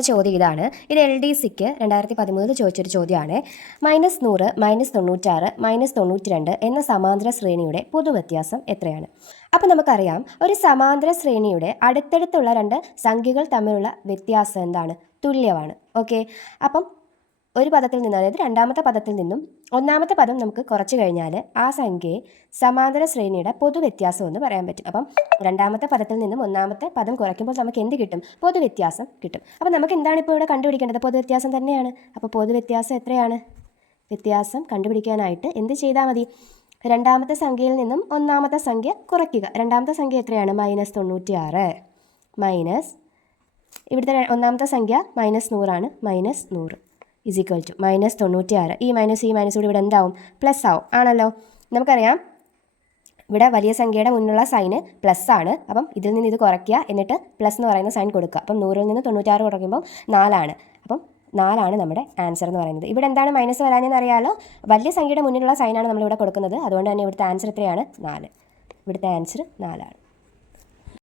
ചോദ്യം ഇതാണ്. ഇത് LDCക്ക് 2013 ചോദിച്ചൊരു ചോദ്യമാണ്. -100, -96, -92 എന്ന സമാന്തര ശ്രേണിയുടെ പൊതുവ്യത്യാസം എത്രയാണ്? അപ്പം നമുക്കറിയാം, ഒരു സമാന്തര ശ്രേണിയുടെ അടുത്തടുത്തുള്ള രണ്ട് സംഖ്യകൾ തമ്മിലുള്ള വ്യത്യാസം എന്താണ്? തുല്യമാണ്. ഓക്കെ, അപ്പം ഒരു പദത്തിൽ നിന്ന്, അതായത് രണ്ടാമത്തെ പദത്തിൽ നിന്നും ഒന്നാമത്തെ പദം നമുക്ക് കുറച്ച് കഴിഞ്ഞാൽ ആ സംഖ്യയെ സമാന്തര ശ്രേണിയുടെ പൊതുവ്യത്യാസം എന്ന് പറയാൻ പറ്റും. അപ്പം രണ്ടാമത്തെ പദത്തിൽ നിന്നും ഒന്നാമത്തെ പദം കുറയ്ക്കുമ്പോൾ നമുക്ക് എന്ത് കിട്ടും? പൊതുവ്യത്യാസം കിട്ടും. അപ്പം നമുക്ക് എന്താണ് ഇപ്പോൾ ഇവിടെ കണ്ടുപിടിക്കേണ്ടത്? പൊതുവ്യത്യാസം തന്നെയാണ്. അപ്പോൾ പൊതുവ്യത്യാസം എത്രയാണ്? വ്യത്യാസം കണ്ടുപിടിക്കാനായിട്ട് എന്ത് ചെയ്താൽ മതി? രണ്ടാമത്തെ സംഖ്യയിൽ നിന്നും ഒന്നാമത്തെ സംഖ്യ കുറയ്ക്കുക. രണ്ടാമത്തെ സംഖ്യ എത്രയാണ്? -96 മൈനസ് ഇവിടുത്തെ ഒന്നാമത്തെ സംഖ്യ -100 ആണ്. -100 = -96. ഈ മൈനസ് കൂടി ഇവിടെ എന്താവും? പ്ലസ് ആവും. ആണല്ലോ. നമുക്കറിയാം ഇവിടെ വലിയ സംഖ്യയുടെ മുന്നിലുള്ള സൈന് പ്ലസ് ആണ്. അപ്പം ഇതിൽ നിന്ന് ഇത് കുറയ്ക്കുക, എന്നിട്ട് പ്ലസ് എന്ന് പറയുന്ന സൈൻ കൊടുക്കുക. അപ്പം 100-ൽ നിന്ന് 96 കുറയ്ക്കുമ്പോൾ 4 ആണ്. അപ്പം 4 ആണ് നമ്മുടെ ആൻസർ എന്ന് പറയുന്നത്. ഇവിടെ എന്താണ് മൈനസ് വരാനെന്ന് അറിയാമല്ലോ. വലിയ സംഖ്യയുടെ മുന്നിലുള്ള സൈനാണ് നമ്മളിവിടെ കൊടുക്കുന്നത്. അതുകൊണ്ട് തന്നെ ഇവിടുത്തെ ആൻസർ എത്രയാണ്? 4. ഇവിടുത്തെ ആൻസർ 4 ആണ്.